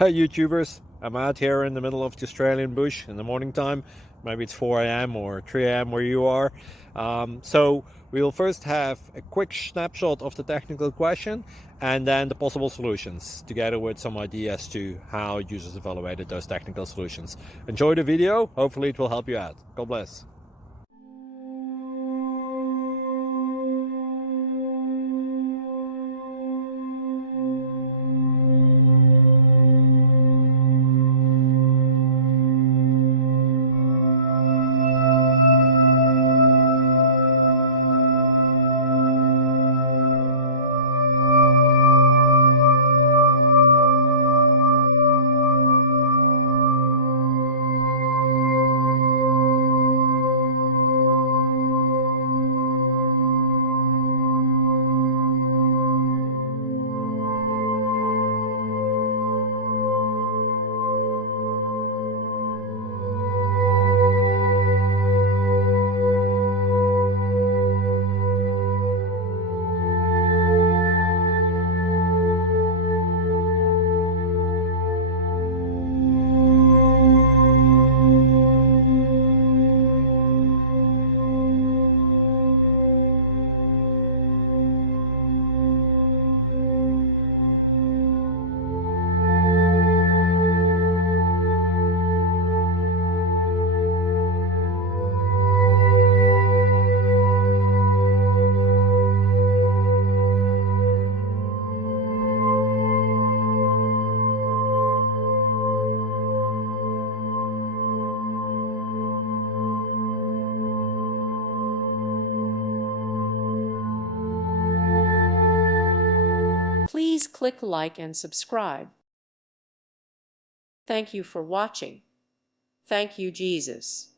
Hey YouTubers, I'm out here in the middle of the Australian bush in the morning time. Maybe it's 4 a.m. or 3 a.m. where you are. So we'll first have a quick snapshot of the technical question and then the possible solutions, together with some ideas to how users evaluated those technical solutions. Enjoy the video, hopefully it will help you out. God bless. Please click like and subscribe. Thank you for watching. Thank you, Jesus.